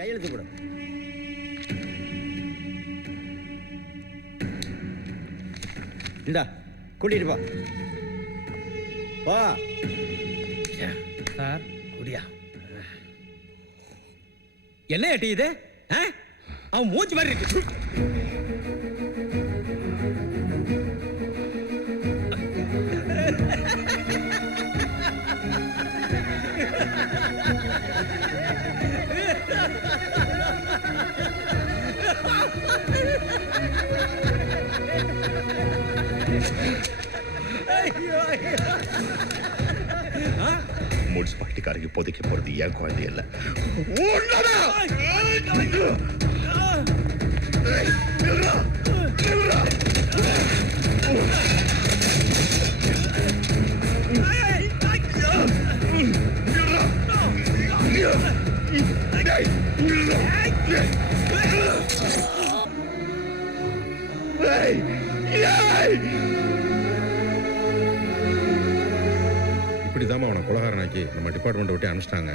கையெழுத்து கொடு. இந்தா கூட்டிட்டு போ. போ சார். குடியா. என்ன ஏட்டி இது? அவன் மூச்சு மாதிரி இருக்கு. முனிசிபாலிட்டிக்காரங்க இப்போதைக்கு போறது ஏன் குழந்தை இல்ல. இப்படிதான் அவனை குலகாரனாக்கி நம்ம டிபார்ட்மெண்ட் விட்டு அனுப்பிச்சிட்டாங்க.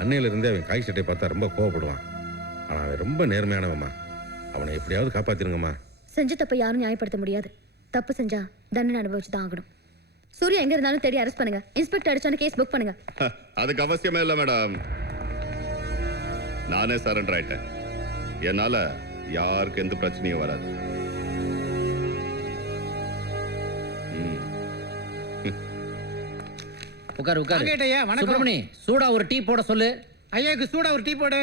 அன்னையிலிருந்தே அவன் காய் சட்டையை பார்த்தா ரொம்ப கோவப்படுவான். ஆனால் அவன் ரொம்ப நேர்மையானவம்மா. அவனை எப்படியாவது காப்பாத்திருங்கம்மா. செஞ்ச தப்பை யாரும் நியாயப்படுத்த முடியாது. தப்பு செஞ்சா தண்டனை அனுபவிச்சு தான் ஆகணும். சூர்யா எங்க இருந்தாலும் தேடி அரெஸ்ட் பண்ணுங்க. இன்ஸ்பெக்டர் அடிச்சான கேஸ் புக் பண்ணுங்க. அதுக்கு அவசியமே இல்லை மேடம். நானே சரண்டர் ஆயிட்டேன். என்னால யாருக்கு எந்த பிரச்சனையும் வராது. உட்காரு உட்காரு. வணக்கம் சுப்பிரமணி, சூடா ஒரு டீ போட சொல்லு. ஐயாக்கு சூடா ஒரு டீ போடு.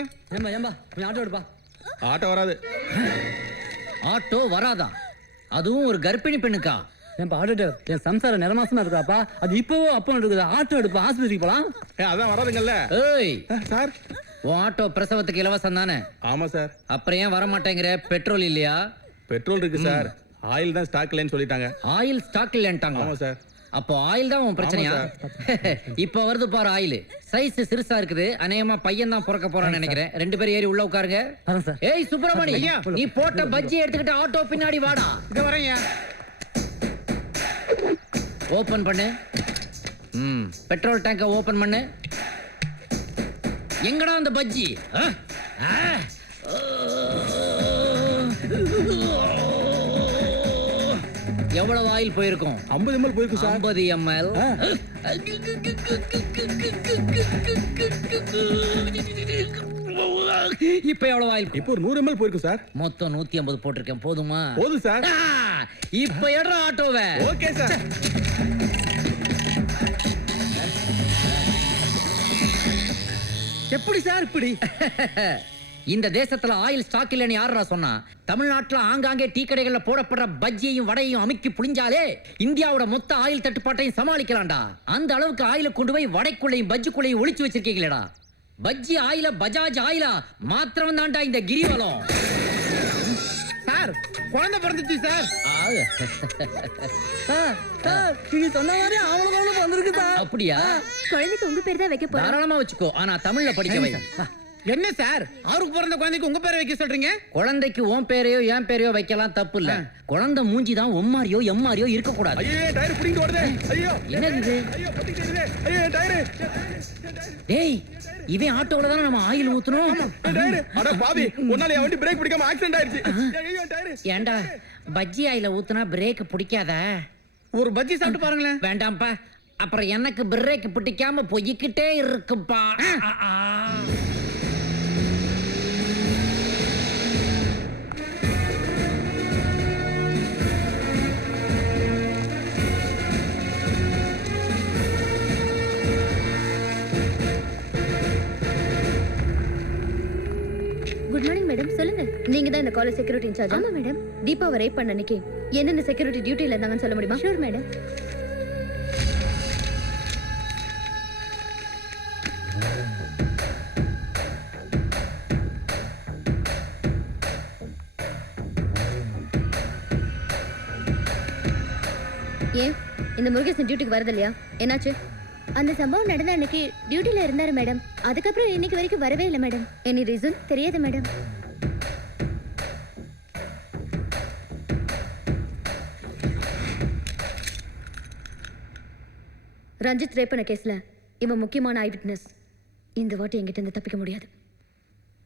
ஏம்பா ஆட்டோ எடுப்பா. ஆட்டோ வராது. ஆட்டோ வராதா? அதுவும் ஒரு கர்ப்பிணி பெண்ணுக்கா? ஏன்பா ஆட்டோ? என் சம்சாரம் நிறமாசமா இருக்காப்பா. அது இப்பவோ அப்போ இருக்குது. ஆட்டோ எடுப்பா, ஆஸ்பத்திரிக்கு போலாம். அதான் வராதுங்கல்ல. ஏய் சார், உன் ஆட்டோ பிரசவத்துக்கு இலவசம் தானே? ஆமா சார். அப்புறம் ஏன் வர மாட்டேங்கிற? பெட்ரோல் இல்லையா? பெட்ரோல் இருக்கு சார். ஆயில் தான் ஸ்டாக் இல்லைன்னு சொல்லிட்டாங்க. ஆயில் ஸ்டாக் இல்லைன்ட்டாங்க. ஆமா சார். அப்போ ஆயில் தான் உன் பிரச்சனையா? இப்ப வருது பாரு ஆயில். சைஸ் சிறுசா இருக்குது. அநேகமா பையன் தான் பிறக்க போறான்னு நினைக்கிறேன். 2 பேரும் ஏறி உள்ள உட்காருங்க. ஏய் சுப்பிரமணி, நீ போட்ட பஜ்ஜி எடுத்துக்கிட்டு ஆட்டோ பின்னாடி வாடா. இங்க வரேன். ஓபன் பண்ணு. பெட்ரோல் டேங்க ஓபன் பண்ணு. எங்கடா அந்த பஜ்ஜி? எவ்வளவு ஆயில் போயிருக்கும்? 50 ml போயிருக்கும் சார். 50 ml. இப்ப எவ்வளவு ஆயில்? இப்போ ஒரு 100 ml போயிருக்கும் சார். மொத்தம் 150 போட்டிருக்கேன். போதுமா? போதும் சார். இப்ப எடுற ஆட்டோவை. Okay sir. எப்படி சார் இப்படி? இந்த தேசத்துல ஆயில் ஸ்டாக் இல்லைன்னு யாரா சொன்னா? தமிழ்நாட்டுல ஆங்காங்கே டீ கடைகள்ல போடப்படுற பஜ்ஜியையும் வடையையும் அமுக்கி புளிஞ்சாலே இந்தியாவோட மொத்த ஆயில் தட்டுப்பாட்டையும் சமாளிக்கலாம்டா. அந்த அளவுக்கு ஆயில கொண்டு போய் வடைக்குள்ளையும் பஜ்ஜிக்குள்ளையும் ஒளிச்சு வச்சிருக்கீங்களேடா. பஜ்ஜி ஆயில பஜாஜ் ஆயிலா மாத்திரம் தான்டா இந்த கிரிவலம். சார், குழந்தை பிறந்துச்சு சார். நீங்க சொன்ன மாதிரி அவங்களுக்கு வந்திருக்கு சார். அப்படியா? குழந்தைக்கு உங்க பேர் தான் வைக்க போறோம். தாராளமா வச்சுக்கோ. ஆனா தமிழ்ல படிக்க வை. என்ன சார், அவருக்கு பிறந்த குழந்தைக்கு உங்க பேரை வைக்க சொல்றீங்க? குழந்தைக்கு உன் பேரையோ என் பேரையோ வைக்கலாம், தப்பு இல்ல. குழந்தை மூஞ்சி தான் ஒம்மாரியோ எம்மாரியோ இருக்க கூடாது. ஐயோ டயர் புடிங்க ஓடுதே. ஐயோ என்னது இது? ஐயோ பத்திக்கிட்டே. ஐயோ டயர். டேய், இவன் ஆட்டோல தான நம்ம ஆயில் ஊத்துறோம். டயர். அட பாவி, உன்னால வண்டி பிரேக் பிடிக்காம ஆக்சிடென்ட் ஆயிருச்சு. ஐயோ டயர். ஏண்டா பஜ்ஜி ஆயில ஊத்துனா பிரேக் பிடிக்காதா? ஒரு பஜ்ஜி சாப்பிட்டு பாருங்களேன். வேண்டாம்ப்பா, அப்புறம் எனக்கு பிரேக் பிடிக்காம போய்கிட்டே இருக்குப்பா. Good morning madam. சொல்லுங்க. நீங்க தான் இந்த காலேஜ் செக்யூரிட்டி இன்சார்ஜ்? ஆமா மேடம். தீபாவை ரேப் பண்ண அன்னைக்கு என்னென்ன செக்யூரிட்டி டியூட்டில இருந்தாங்கன்னு சொல்ல முடியுமா? Sure madam. ஏன் இந்த முருகேசன் டியூட்டிக்கு வரது இல்லையா? என்னாச்சு? அந்த சம்பவம் நடந்த அன்னைக்கு டியூட்டில இருந்தாரு மேடம். அதுக்கப்புறம் இன்னைக்கு வரைக்கும் வரவே இல்லை மேடம். எனி ரீசன் தெரியாது மேடம். ரஞ்சித் ரேப் பண்ண கேஸ்ல இவன் முக்கியமான ஐ விட்னஸ். இந்த வாட்டி என்கிட்ட இருந்து தப்பிக்க முடியாது.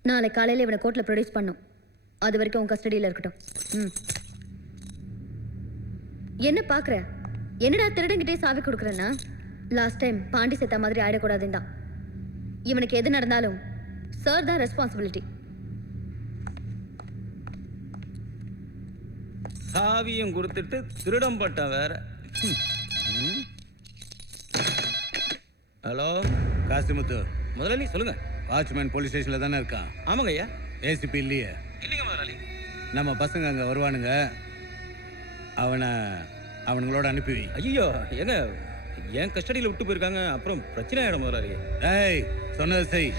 நாளை காலையில இவனை கோர்ட்ல ப்ரொடியூஸ் பண்ணும். அது வரைக்கும் உன் கஸ்டடியில் இருக்கட்டும். ம். என்ன பாக்குற? என்னடா திருடங்கிட்டே சாவி கொடுக்குறேன்னா? லாஸ்ட் டைம் பாண்டி செத்த மாதிரி ஆயிடக்கூடாதுன்னு தான். இவனுக்கு எது நடந்தாலும் சார் தான் ரெஸ்பான்சிபிலிட்டி. சாவியும் கொடுத்துட்டு திருடம் பட்டம் வேற. ஹலோ காசிமுத்து, முதலாளி சொல்லுங்க. வாட்ச்மேன் போலீஸ் ஸ்டேஷன்ல தானே இருக்கான். ஆமாங்க ஐயா. ஏசிபி இல்லையே. இல்லைங்க முதலாளி. நம்ம பசங்க அங்க வருவானுங்க, அவனுங்களோட அனுப்பி வை. ஐயோ ஏங்க என் கஸ்டடியில் விட்டு போயிருக்காங்க, அப்புறம் பிரச்சனை ஆயிடும் முதலாளி. ஏய், சொன்னது செய்.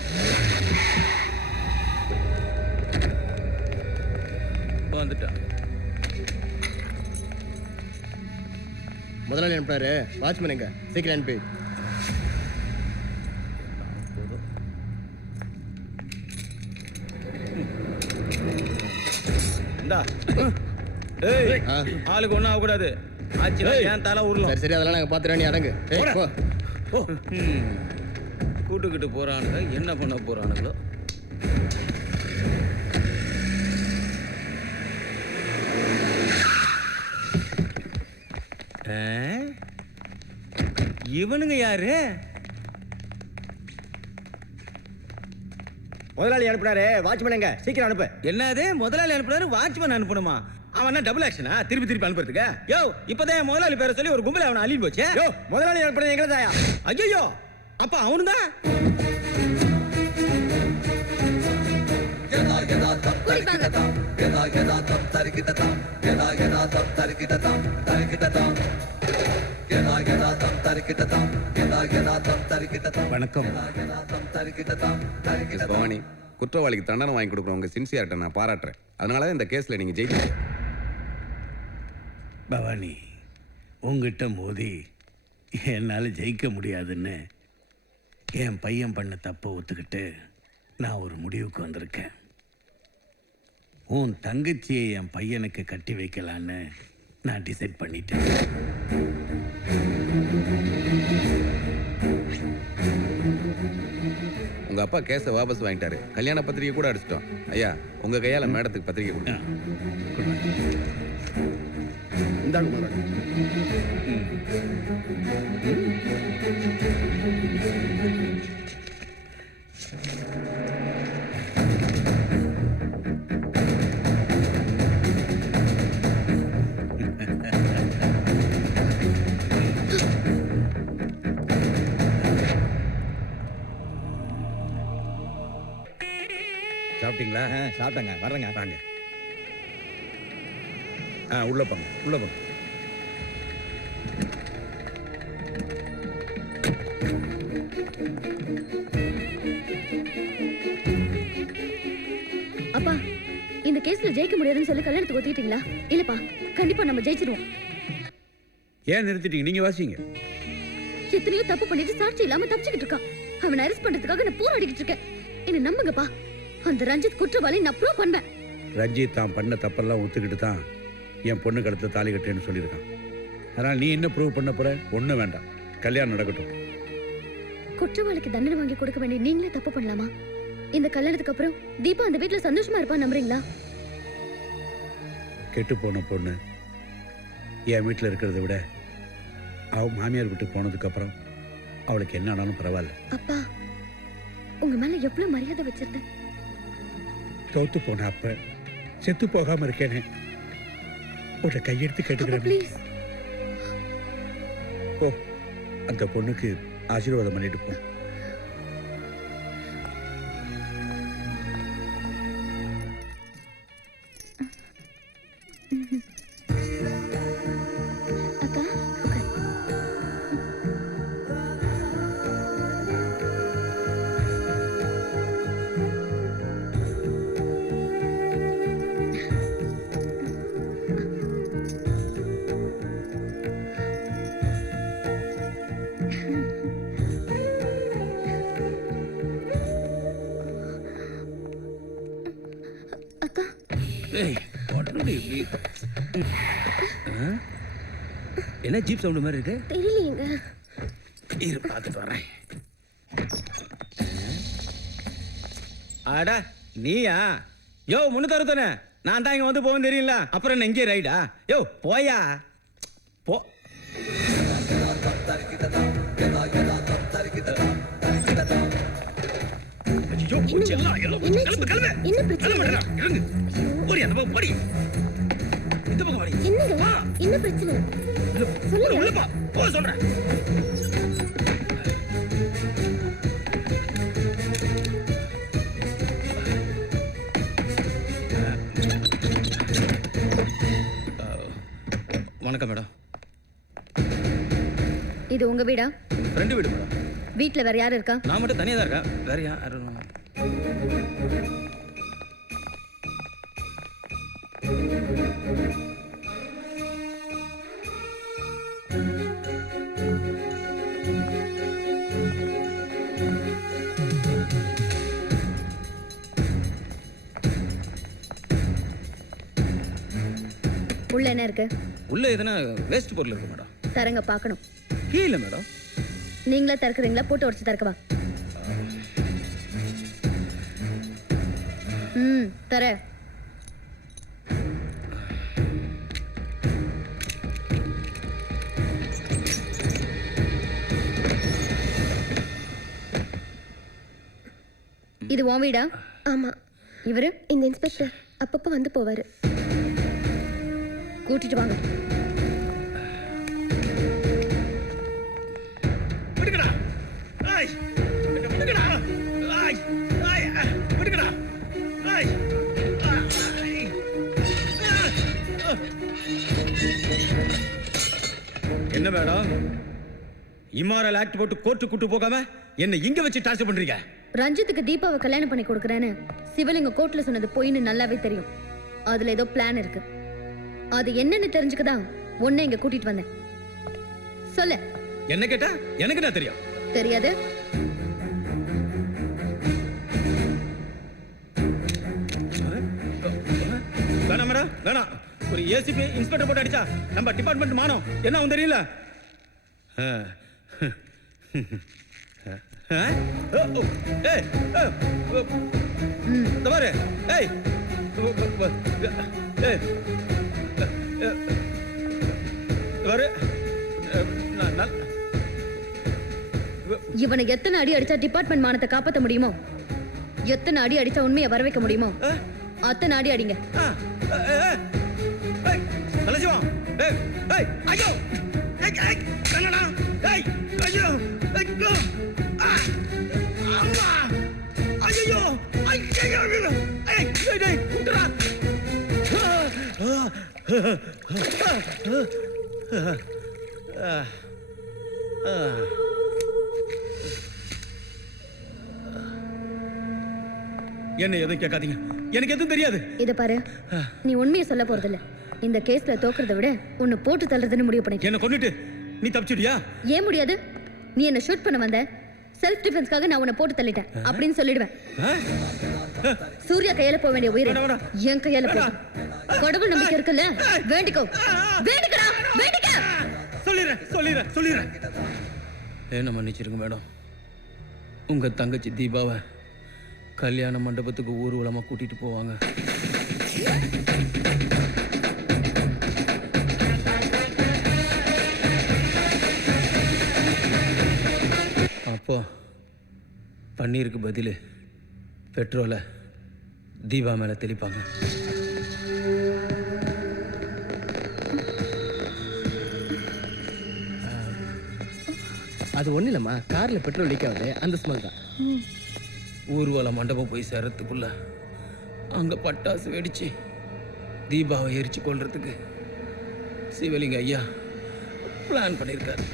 வந்துட்டான். முதலாளி அனுப்புறாரு. வாட்ச்மேன் எங்க? சீக்கிரம் அனுப்பி. இந்தா. ஏய், ஆளுக்கு ஒன்றும் ஆகக்கூடாது. ஆச்சுன்னா ஏன் தலை உருளும். சரி அதெல்லாம் நாங்கள் பார்த்துறோம். நீ அடங்கு. கூட்டுக்கிட்டு போறானுங்க, என்ன பண்ண போறானுங்களோ. இவனுங்க யாரு? முதலாளி அனுப்புறாரு. வாட்ச்மேன் எங்க? சீக்கிரம் அனுப்பு. என்னது முதலாளி அனுப்புறாரு, வாட்ச்மேன் அனுப்பணுமா? அவன் என்ன டபுள் ஆக்ஷனா திருப்பி அனுப்புறதுக்கு? யோ இப்பதான் முதலாளி பேரை சொல்லி ஒரு கும்பல அவனை அள்ளி போச்சு. யோ முதலாளி அனுப்புறது எங்களதாயா? ஐயோ அப்ப அவனுதான். வணக்கம். பவானி, குற்றவாளிக்கு தண்டனை வாங்கி கொடுக்குறவங்க சின்சியாரிட்ட நான் பாராட்டுறேன். அதனால தான் இந்த கேஸ்ல நீங்க ஜெயிச்சீங்க. பவானி, உங்ககிட்ட மோதி என்னால் ஜெயிக்க முடியாதுன்னு என் பையன் பண்ண தப்பை ஒத்துக்கிட்டு நான் ஒரு முடிவுக்கு வந்திருக்கேன். உன் தங்கச்சியை என் பையனுக்கு கட்டி வைக்கலான்னு நான் டிசைட் பண்ணிட்டேன். உங்க அப்பா கேஸை வாபஸ் வாங்கிட்டாரு. கல்யாண பத்திரிகை கூட அடிச்சிட்டோம். ஐயா, உங்க கையால மேடத்துக்கு பத்திரிகை கொடுங்க. இந்தாங்க முதலாளி. சாப்பிட்டீங்களா? சாப்பிட்டேங்க. வர்றேங்க. வாங்க. உள்ள போங்க, உள்ள போங்க. அப்பா, இந்த கேஸ்ல ஜெயிக்க முடியாதுன்னு சொல்லி கல்யாணத்துக்கு ஒத்திட்டீங்களா? இல்லப்பா, கண்டிப்பா நம்ம ஜெயிச்சிருவோம். ஏன் நிறுத்திட்டீங்க? நீங்க வாசிங்க. எத்தனையோ தப்பு பண்ணிட்டு சாட்சி இல்லாம தப்பிச்சுக்கிட்டு இருக்கான். அவனை அரெஸ்ட் பண்றதுக்காக நான் போராடிக்கிட்டு இருக்கேன். என்ன நம்புங்கப்பா, அந்த ரஞ்சித் குற்றவாளி நான் ப்ரூவ் பண்ணுவேன். ரஞ்சித் தான் பண்ண தப்பெல்லாம் ஒத்துக்கிட்டு தான் என் பொண்ணு கழுத்தை தாலி கட்டேன்னு சொல்லியிருக்கான். அதனால் நீ என்ன ப்ரூவ் பண்ண போற? ஒன்றும் வேண்டாம், கல்யாணம் நடக்கட்டும். குற்றவாளிக்கு தண்டனை வாங்கி கொடுக்க வேண்டிய நீங்களே தப்பு பண்ணலாமா? இந்த கல்யாணத்துக்கு அப்புறம் தீபா அந்த வீட்டுல சந்தோஷமா இருப்பா, நம்புறீங்களா? கெட்டு போன பொண்ணு என் வீட்டில் இருக்கிறத விட அவ மாமியார் வீட்டுக்கு போனதுக்கு அப்புறம் அவளுக்கு என்ன ஆனாலும் பரவாயில்ல. அப்பா, உங்க மேல எவ்வளவு மரியாதை வச்சிருந்தேன். தோத்து போன அப்ப செத்து போகாம இருக்கேனே, உன்னை கையெடுத்து கேட்டுக்கிறேன். ப்ளீஸ். ஓ, அந்த பொண்ணுக்கு ஆசீர்வாதம் பண்ணிட்டு போ. அக்கா, அக்கா. என்ன ஜீப் சவுண்ட் மாதிரி இருக்கு? தெரியலையேங்க. இரு பார்த்துட்டு வரேன். அடா, நீயா யோ 360 நான் தான் இங்க வந்து போவேன் தெரியல அப்புறம் என்ன இங்கே ரைடா யோ போயா போ ஐயோ பூச்சி எல்லாம் கிளம்பு கிளம்பு என்ன பிரச்சனை? கிளம்புடா இறங்கு ஓடி அந்த பக்கம் ஓடி இந்த பக்கம் ஓடி என்னங்க என்ன பிரச்சனை சொல்லுங்க. உள்ள போ சொல்றேன் வணக்கம் மேடம் இது உங்க வீடா? ஃப்ரெண்டு வீடு மேடம் வீட்ல வேற யாரு இருக்கா? நான் மட்டும் தனியா தான் இருக்கேன் வேற யாரும் உள்ள என்ன இருக்கு? உள்ள எதுனா வேஸ்ட் பொருள் இருக்கு மேடம் தரங்க பார்க்கணும். கீழே மேடம் நீங்களா திறக்குறீங்களா போட்டு உடச்சு திறக்கவா? தர இது உன் வீடா? ஆமா. இவரு இந்த இன்ஸ்பெக்டர் அப்பப்ப வந்து போவாரு. கூட்டிட்டு வாங்க. விடுங்கடா ஏய் விடுங்கடா ஏய் ஏய் விடுங்கடா ஏய் என்ன மேடம் இமாரல் ஆக்ட் போட்டு கோர்ட்டு கூட்டு போகாம என்ன இங்க வச்சு டார்ச்சர் பண்றீங்க? ரஞ்சித்துக்கு தீபாவை கல்யாணம் பண்ணி கொடுக்குறேன்னு சிவலிங்க கோர்ட்ல சொன்னது பொய்ன்னு நல்லாவே தெரியும். அதுல ஏதோ பிளான் இருக்கு. அது என்னன்னு தெரிஞ்சுக்கதான் உன்னை இங்க கூட்டிட்டு வந்தேன். சொல்ல. என்ன கேட்டா எனக்கு என்ன தெரியும்? தெரியாது. வேணாம் மேடம் வேணாம். ஒரு ஏசிபி இன்ஸ்பெக்டர் போட்டு அடிச்சா நம்ம டிபார்ட்மெண்ட் மானம் என்ன ஆகும் தெரியல. பாரு ஏய் பாரு இவனை எத்தனை அடி அடிச்சா டிபார்ட்மெண்ட் மானத்தை காப்பாற்ற முடியுமோ, எத்தனை அடி அடிச்சா உண்மையை வர வைக்க முடியுமோ அத்தனை அடி அடிங்க. ஐயோ என்ன எதுவும் கேட்காதீங்க, எனக்கு எதுவும் தெரியாது. இத பாரு, நீ உண்மையை சொல்ல போறதில்ல. இந்த கேஸ்ல தோக்குறத விட உன்னை போட்டு தள்ளுறதுன்னு முடிவு பண்ணிக்க. என்ன கொன்னுட்டு நீ தப்பிச்சிடியா? ஏன் முடியாது? நீ என்ன ஷூட் பண்ண வந்த, செல்ஃப் டிஃபென்ஸ்க்காக நான் உன்னை போட்டு தள்ளிட்டேன் அப்படின்னு சொல்லிடுவேன். சூர்யா கையில போக வேண்டிய உயிரை என் கையில போ. கடவுள் நம்பிக்கை இருக்குல்ல, வேண்டிக்கோ. வேண்டிக்கடா, வேண்டிக்க. சொல்லிடுறேன். என்ன மன்னிச்சிருங்க மேடம். உங்க தங்கச்சி தீபாவை கல்யாண மண்டபத்துக்கு ஊர்வலமா கூட்டிட்டு போவாங்க. அப்போ பன்னீருக்கு பதில் பெட்ரோலை தீபா மேல தெளிப்பாங்க. அது ஒண்ணு இல்லம்மா, கார்ல பெட்ரோல் லீக் ஆகுது, அந்த ஸ்மெல் தான். ஊர்வல மண்டபம் போய் சேரத்துக்குள்ள அங்க பட்டாசு வெடிச்சு தீபாவை எரிச்சு கொள்றதுக்கு சிவலிங்க ஐயா பிளான் பண்ணியிருக்காரு.